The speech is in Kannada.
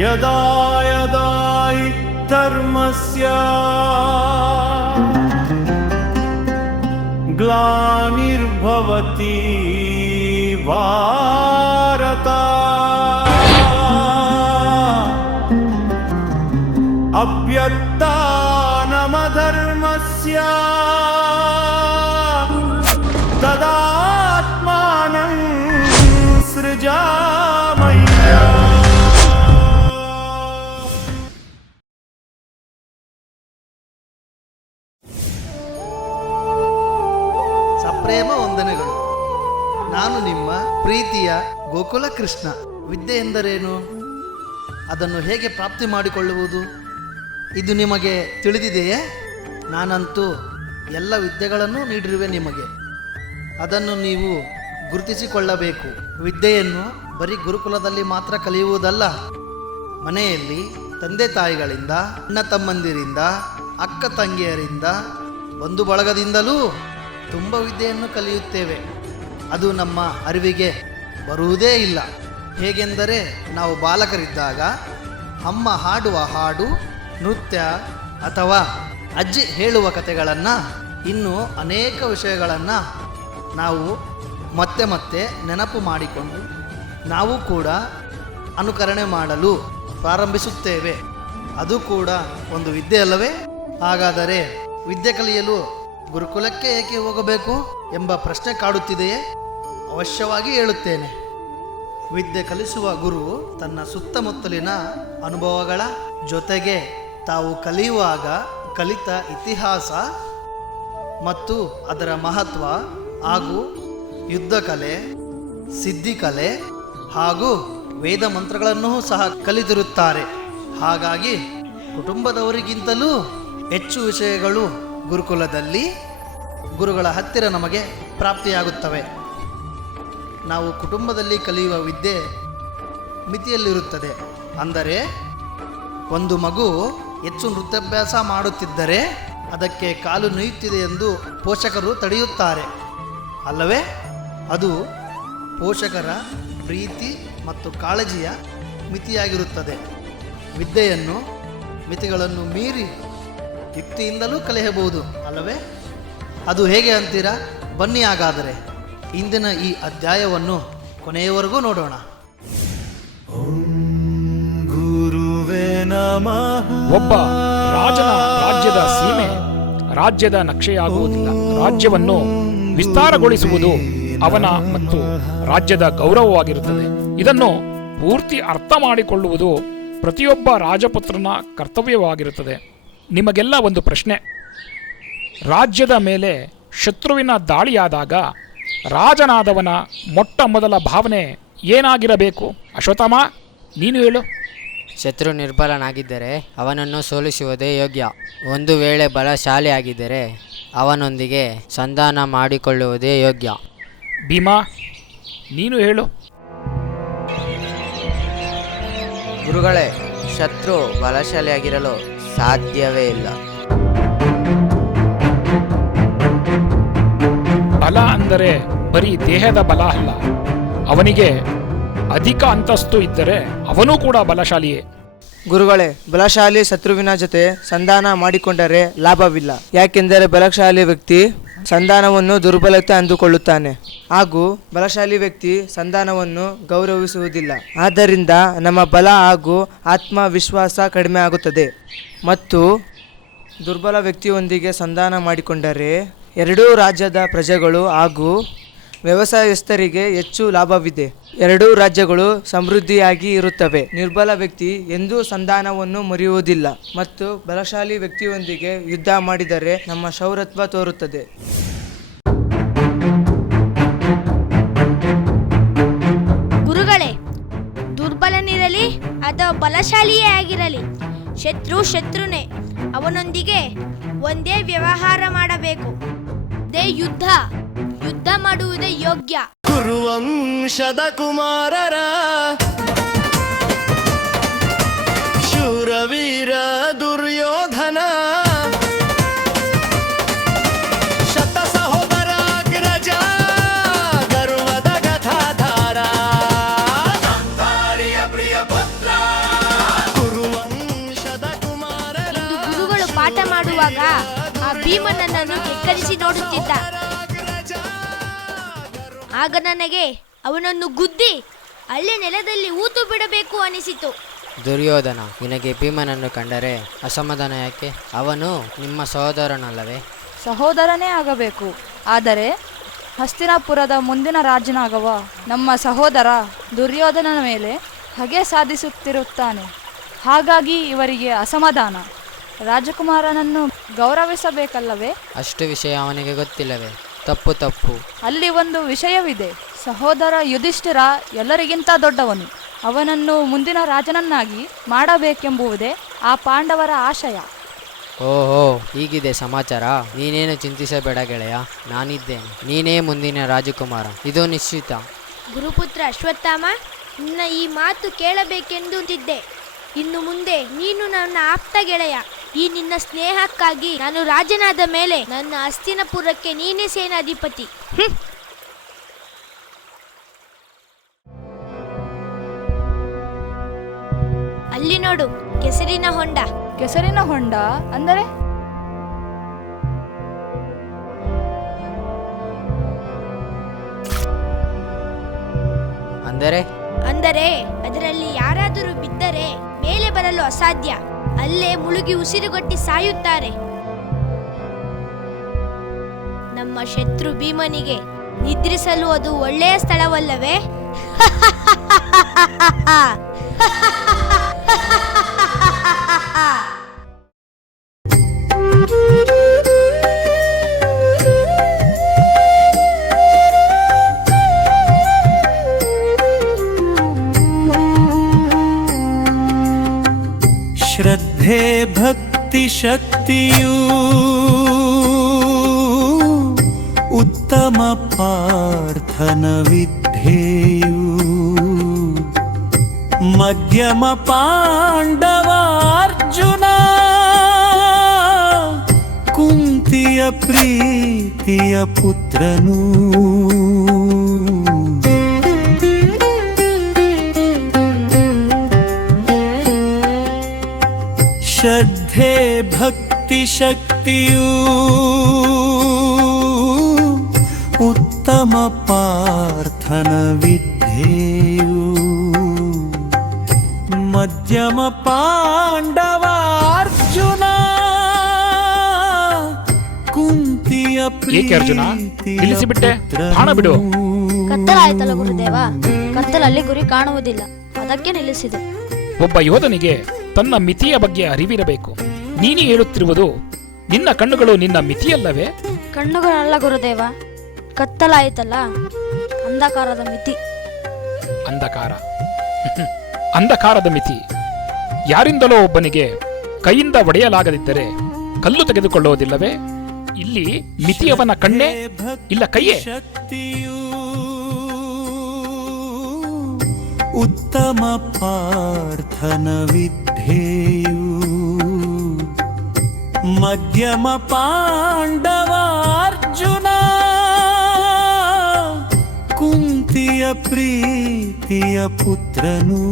ಯದಾ ಯದಾ ಹಿ ಧರ್ಮಸ್ಯ ಗ್ಲಾನಿರ್ಭವತಿ ಭಾರತ ಅಭ್ಯುತ್ಥಾನಮಧರ್ಮಸ್ಯ ತದಾತ್ಮಾನಂ ಸೃಜಾಮಯ್ಯ. ಸಪ್ರೇಮ ವಂದನೆಗಳು. ನಾನು ನಿಮ್ಮ ಪ್ರೀತಿಯ ಗೋಕುಲ ಕೃಷ್ಣ. ವಿದ್ಯೆ ಎಂದರೇನು, ಅದನ್ನು ಹೇಗೆ ಪ್ರಾಪ್ತಿ ಮಾಡಿಕೊಳ್ಳುವುದು, ಇದು ನಿಮಗೆ ತಿಳಿದಿದೆಯೇ? ನಾನಂತೂ ಎಲ್ಲ ವಿದ್ಯೆಗಳನ್ನು ನೀಡಿರುವೆ ನಿಮಗೆ. ಅದನ್ನು ನೀವು ಗುರುತಿಸಿಕೊಳ್ಳಬೇಕು. ವಿದ್ಯೆಯನ್ನು ಬರೀ ಗುರುಕುಲದಲ್ಲಿ ಮಾತ್ರ ಕಲಿಯುವುದಲ್ಲ, ಮನೆಯಲ್ಲಿ ತಂದೆ ತಾಯಿಗಳಿಂದ, ಅಣ್ಣ ತಮ್ಮಂದಿರಿಂದ, ಅಕ್ಕ ತಂಗಿಯರಿಂದ, ಬಂಧು ಬಳಗದಿಂದಲೂ ತುಂಬ ವಿದ್ಯೆಯನ್ನು ಕಲಿಯುತ್ತೇವೆ. ಅದು ನಮ್ಮ ಅರಿವಿಗೆ ಬರುವುದೇ ಇಲ್ಲ. ಹೇಗೆಂದರೆ, ನಾವು ಬಾಲಕರಿದ್ದಾಗ ಅಮ್ಮ ಹಾಡುವ ಹಾಡು, ನೃತ್ಯ ಅಥವಾ ಅಜ್ಜಿ ಹೇಳುವ ಕಥೆಗಳನ್ನು, ಇನ್ನೂ ಅನೇಕ ವಿಷಯಗಳನ್ನು ನಾವು ಮತ್ತೆ ಮತ್ತೆ ನೆನಪು ಮಾಡಿಕೊಂಡು ನಾವು ಕೂಡ ಅನುಕರಣೆ ಮಾಡಲು ಪ್ರಾರಂಭಿಸುತ್ತೇವೆ. ಅದು ಕೂಡ ಒಂದು ವಿದ್ಯೆ ಅಲ್ಲವೇ? ಹಾಗಾದರೆ ವಿದ್ಯೆ ಕಲಿಯಲು ಗುರುಕುಲಕ್ಕೆ ಏಕೆ ಹೋಗಬೇಕು ಎಂಬ ಪ್ರಶ್ನೆ ಕಾಡುತ್ತಿದೆಯೇ? ಅವಶ್ಯವಾಗಿ ಹೇಳುತ್ತೇನೆ. ವಿದ್ಯೆ ಕಲಿಸುವ ಗುರು ತನ್ನ ಸುತ್ತಮುತ್ತಲಿನ ಅನುಭವಗಳ ಜೊತೆಗೆ ತಾವು ಕಲಿಯುವಾಗ ಕಲಿತ ಇತಿಹಾಸ ಮತ್ತು ಅದರ ಮಹತ್ವ ಹಾಗೂ ಯುದ್ಧ ಕಲೆ, ಸಿದ್ಧಿಕಲೆ ಹಾಗೂ ವೇದ ಮಂತ್ರಗಳನ್ನೂ ಸಹ ಕಲಿತಿರುತ್ತಾರೆ. ಹಾಗಾಗಿ ಕುಟುಂಬದವರಿಗಿಂತಲೂ ಹೆಚ್ಚು ವಿಷಯಗಳು ಗುರುಕುಲದಲ್ಲಿ ಗುರುಗಳ ಹತ್ತಿರ ನಮಗೆ ಪ್ರಾಪ್ತಿಯಾಗುತ್ತವೆ. ನಾವು ಕುಟುಂಬದಲ್ಲಿ ಕಲಿಯುವ ವಿದ್ಯೆ ಮಿತಿಯಲ್ಲಿರುತ್ತದೆ. ಅಂದರೆ ಒಂದು ಮಗು ಹೆಚ್ಚು ನೃತ್ಯಾಭ್ಯಾಸ ಮಾಡುತ್ತಿದ್ದರೆ ಅದಕ್ಕೆ ಕಾಲು ನೋಯುತ್ತಿದೆ ಎಂದು ಪೋಷಕರು ತಡೆಯುತ್ತಾರೆ ಅಲ್ಲವೇ? ಅದು ಪೋಷಕರ ಪ್ರೀತಿ ಮತ್ತು ಕಾಳಜಿಯ ಮಿತಿಯಾಗಿರುತ್ತದೆ. ವಿದ್ಯೆಯನ್ನು ಮಿತಿಗಳನ್ನು ಮೀರಿ ಯುಕ್ತಿಯಿಂದಲೂ ಕಲಿಯಬಹುದು ಅಲ್ಲವೇ? ಅದು ಹೇಗೆ ಅಂತೀರಾ? ಬನ್ನಿ ಹಾಗಾದರೆ ಇಂದಿನ ಈ ಅಧ್ಯಾಯವನ್ನು ಕೊನೆಯವರೆಗೂ ನೋಡೋಣ. ಒಬ್ಬ ರಾಜನ ರಾಜ್ಯದ ಸೀಮೆ ರಾಜ್ಯದ ನಕ್ಷೆಯಾಗುವುದಿಲ್ಲ. ರಾಜ್ಯವನ್ನು ವಿಸ್ತಾರಗೊಳಿಸುವುದು ಅವನ ಮತ್ತು ರಾಜ್ಯದ ಗೌರವವಾಗಿರುತ್ತದೆ. ಇದನ್ನು ಪೂರ್ತಿ ಅರ್ಥ ಮಾಡಿಕೊಳ್ಳುವುದು ಪ್ರತಿಯೊಬ್ಬ ರಾಜಪುತ್ರನ ಕರ್ತವ್ಯವಾಗಿರುತ್ತದೆ. ನಿಮಗೆಲ್ಲ ಒಂದು ಪ್ರಶ್ನೆ. ರಾಜ್ಯದ ಮೇಲೆ ಶತ್ರುವಿನ ದಾಳಿಯಾದಾಗ ರಾಜನಾದವನ ಮೊಟ್ಟ ಮೊದಲ ಭಾವನೆ ಏನಾಗಿರಬೇಕು? ಅಶ್ವತ್ಥಾಮ, ನೀನು ಹೇಳು. ಶತ್ರು ನಿರ್ಬಲನಾಗಿದ್ದರೆ ಅವನನ್ನು ಸೋಲಿಸುವುದೇ ಯೋಗ್ಯ. ಒಂದು ವೇಳೆ ಬಲಶಾಲಿಯಾಗಿದ್ದರೆ ಅವನೊಂದಿಗೆ ಸಂಧಾನ ಮಾಡಿಕೊಳ್ಳುವುದೇ ಯೋಗ್ಯ. ಭೀಮಾ, ನೀನು ಹೇಳು. ಗುರುಗಳೇ, ಶತ್ರು ಬಲಶಾಲಿಯಾಗಿರಲು ಸಾಧ್ಯವೇ ಇಲ್ಲ. ಬಲ ಅಂದರೆ ಬರೀ ದೇಹದ ಬಲ ಅಲ್ಲ. ಅವನಿಗೆ ಅಧಿಕ ಅಂತಸ್ತು ಇದ್ದರೆ ಅವನೂ ಕೂಡ ಬಲಶಾಲಿಯೇ. ಗುರುಗಳೇ, ಬಲಶಾಲಿ ಶತ್ರುವಿನ ಜೊತೆ ಸಂಧಾನ ಮಾಡಿಕೊಂಡರೆ ಲಾಭವಿಲ್ಲ. ಯಾಕೆಂದರೆ ಬಲಶಾಲಿ ವ್ಯಕ್ತಿ ಸಂಧಾನವನ್ನು ದುರ್ಬಲತೆ ಅಂದುಕೊಳ್ಳುತ್ತಾನೆ ಹಾಗೂ ಬಲಶಾಲಿ ವ್ಯಕ್ತಿ ಸಂಧಾನವನ್ನು ಗೌರವಿಸುವುದಿಲ್ಲ. ಆದ್ದರಿಂದ ನಮ್ಮ ಬಲ ಹಾಗೂ ಆತ್ಮವಿಶ್ವಾಸ ಕಡಿಮೆ ಆಗುತ್ತದೆ. ಮತ್ತು ದುರ್ಬಲ ವ್ಯಕ್ತಿಯೊಂದಿಗೆ ಸಂಧಾನ ಮಾಡಿಕೊಂಡರೆ ಎರಡೂ ರಾಜ್ಯದ ಪ್ರಜೆಗಳು ಹಾಗೂ ವ್ಯವಸಾಯಸ್ಥರಿಗೆ ಹೆಚ್ಚು ಲಾಭವಿದೆ. ಎರಡೂ ರಾಜ್ಯಗಳು ಸಮೃದ್ಧಿಯಾಗಿ ಇರುತ್ತವೆ. ನಿರ್ಬಲ ವ್ಯಕ್ತಿ ಎಂದೂ ಸಂಧಾನವನ್ನು ಮುರಿಯುವುದಿಲ್ಲ ಮತ್ತು ಬಲಶಾಲಿ ವ್ಯಕ್ತಿಯೊಂದಿಗೆ ಯುದ್ಧ ಮಾಡಿದರೆ ನಮ್ಮ ಶೌರ್ಯತ್ವ ತೋರುತ್ತದೆ. ಗುರುಗಳೇ, ದುರ್ಬಲನಿರಲಿ ಅಥವಾ ಬಲಶಾಲಿಯೇ ಆಗಿರಲಿ, ಶತ್ರುನೇ. ಅವನೊಂದಿಗೆ ಒಂದೇ ವ್ಯವಹಾರ ಮಾಡಬೇಕು. ಯುದ್ಧ ಮಾಡುವುದೇ ಯೋಗ್ಯ. ಕುರುವಂಶದ ಕುಮಾರರ ಶೂರವೀರ ದುರ್ಯೋಧನ ಶತ ಸಹೋದರ ಅಗ್ರಜ ಗರ್ವದ ಗಥಾಧಾರ ಪ್ರಿಯ ಪುತ್ರ ಭೀಮನನ್ನು ಎಕ್ಕರಿಸಿ ನೋಡುತ್ತಿದ್ದ. ಆಗ ನನಗೆ ಅವನನ್ನು ಗುದ್ದಿ ಅಲ್ಲೇ ನೆಲದಲ್ಲಿ ಊತು ಬಿಡಬೇಕು ಅನಿಸಿತು. ದುರ್ಯೋಧನ, ನಿನಗೆ ಭೀಮನನ್ನು ಕಂಡರೆ ಅಸಮಾಧಾನ ಯಾಕೆ? ಅವನು ನಿಮ್ಮ ಸಹೋದರನಲ್ಲವೇ? ಸಹೋದರನೇ ಆಗಬೇಕು, ಆದರೆ ಹಸ್ತಿನಾಪುರದ ಮುಂದಿನ ರಾಜನಾಗವ ನಮ್ಮ ಸಹೋದರ ದುರ್ಯೋಧನನ ಮೇಲೆ ಹಗೆ ಸಾಧಿಸುತ್ತಿರುತ್ತಾನೆ. ಹಾಗಾಗಿ ಇವರಿಗೆ ಅಸಮಾಧಾನ. ರಾಜಕುಮಾರನನ್ನು ಗೌರವಿಸಬೇಕಲ್ಲವೇ? ಅಷ್ಟು ವಿಷಯ ಅವನಿಗೆ ಗೊತ್ತಿಲ್ಲವೇ? ತಪ್ಪು. ಅಲ್ಲಿ ಒಂದು ವಿಷಯವಿದೆ. ಸಹೋದರ ಯುಧಿಷ್ಠಿರ ಎಲ್ಲರಿಗಿಂತ ದೊಡ್ಡವನು. ಅವನನ್ನು ಮುಂದಿನ ರಾಜನನ್ನಾಗಿ ಮಾಡಬೇಕೆಂಬುದೇ ಆ ಪಾಂಡವರ ಆಶಯ. ಓಹೋ, ಹೀಗಿದೆ ಸಮಾಚಾರ. ನೀನೇನು ಚಿಂತಿಸಬೇಡ ಗೆಳೆಯ, ನಾನಿದ್ದೇನೆ. ನೀನೇ ಮುಂದಿನ ರಾಜಕುಮಾರ, ಇದು ನಿಶ್ಚಿತ. ಗುರುಪುತ್ರ ಅಶ್ವತ್ಥಾಮ, ನಿನ್ನ ಈ ಮಾತು ಕೇಳಬೇಕೆಂದುತ್ತಿದ್ದೆ. ಇನ್ನು ಮುಂದೆ ನೀನು ನನ್ನ ಆಪ್ತ ಗೆಳೆಯ. ಈ ನಿನ್ನ ಸ್ನೇಹಕ್ಕಾಗಿ ನಾನು ರಾಜನಾದ ಮೇಲೆ ನನ್ನ ಹಸ್ತಿನಪುರಕ್ಕೆ ನೀನೇ ಸೇನಾಧಿಪತಿ. ಅಲ್ಲಿ ನೋಡು, ಕೆಸರಿನ ಹೊಂಡ. ಕೆಸರಿನ ಹೊಂಡ ಅಂದರೆ? ಅಂದರೆ ಅದರಲ್ಲಿ ಯಾರಾದರೂ ಬಿದ್ದರೆ ಮೇಲೆ ಬರಲು ಅಸಾಧ್ಯ. ಅಲ್ಲೇ ಮುಳುಗಿ ಉಸಿರುಗಟ್ಟಿ ಸಾಯುತ್ತಾರೆ. ನಮ್ಮ ಶತ್ರು ಭೀಮನಿಗೆ ನಿದ್ರಿಸಲು ಅದು ಒಳ್ಳೆಯ ಸ್ಥಳವಲ್ಲವೇ? ಶ್ರದ್ಧೆ ಭಕ್ತಿ ಶಕ್ತಿಯೂ ಉತ್ತಮ ಪಾರ್ಥನ ವಿದ್ಯೆಯೂ ಮಧ್ಯಮ ಪಾಂಡವ ಅರ್ಜುನ ಕುಂತಿಯ ಪ್ರೀತಿಯ ಪುತ್ರನು ಶ್ರದ್ಧೆ ಭಕ್ತಿ ಶಕ್ತಿಯೂ ಉತ್ತಮ ಪಾರ್ಥನ ವಿದ್ಯೆಯೂ ಮಧ್ಯಮ ಪಾಂಡವ ಅರ್ಜುನ ಕುಂತಿಯ ಏಕೆ ಅರ್ಜುನ, ನಿಲ್ಲಿಸಿಬಿಟ್ಟೆ? ಬಾಣ ಬಿಡು. ಕತ್ತಲಾಯ್ತಲ್ಲ ಗುರುದೇವ, ಕತ್ತಲಲ್ಲಿ ಗುರಿ ಕಾಣುವುದಿಲ್ಲ, ಅದಕ್ಕೆ ನಿಲ್ಲಿಸಿದೆ. ಒಬ್ಬ ಯೋಧನಿಗೆ ತನ್ನ ಮಿತಿಯ ಬಗ್ಗೆ ಅರಿವಿರಬೇಕು. ನೀನು ಹೇಳುತ್ತಿರುವುದು ನಿನ್ನ ಕಣ್ಣುಗಳು ನಿನ್ನ ಮಿತಿಯಲ್ಲವೇ? ಕಣ್ಣುಗಳಲ್ಲ ಗುರುದೇವ, ಕತ್ತಲಾಯ್ತಲ್ಲ, ಅಂಧಕಾರದ ಮಿತಿ. ಅಂಧಕಾರದ ಮಿತಿ. ಯಾರಿಂದಲೋ ಒಬ್ಬನಿಗೆ ಕೈಯಿಂದ ಒಡೆಯಲಾಗದಿದ್ದರೆ ಕಲ್ಲು ತೆಗೆದುಕೊಳ್ಳುವುದಿಲ್ಲವೇ? ಇಲ್ಲಿ ಮಿತಿಯವನ ಕಣ್ಣೇ ಇಲ್ಲ ಕೈಯೇ? ಉತ್ತಮ ಪಾರ್ಥನ ವಿದ್ಯೆಯೂ ಮಧ್ಯಮ ಪಾಂಡವ ಅರ್ಜುನ ಕುಂತಿಯ ಪ್ರೀತಿಯ ಪುತ್ರನು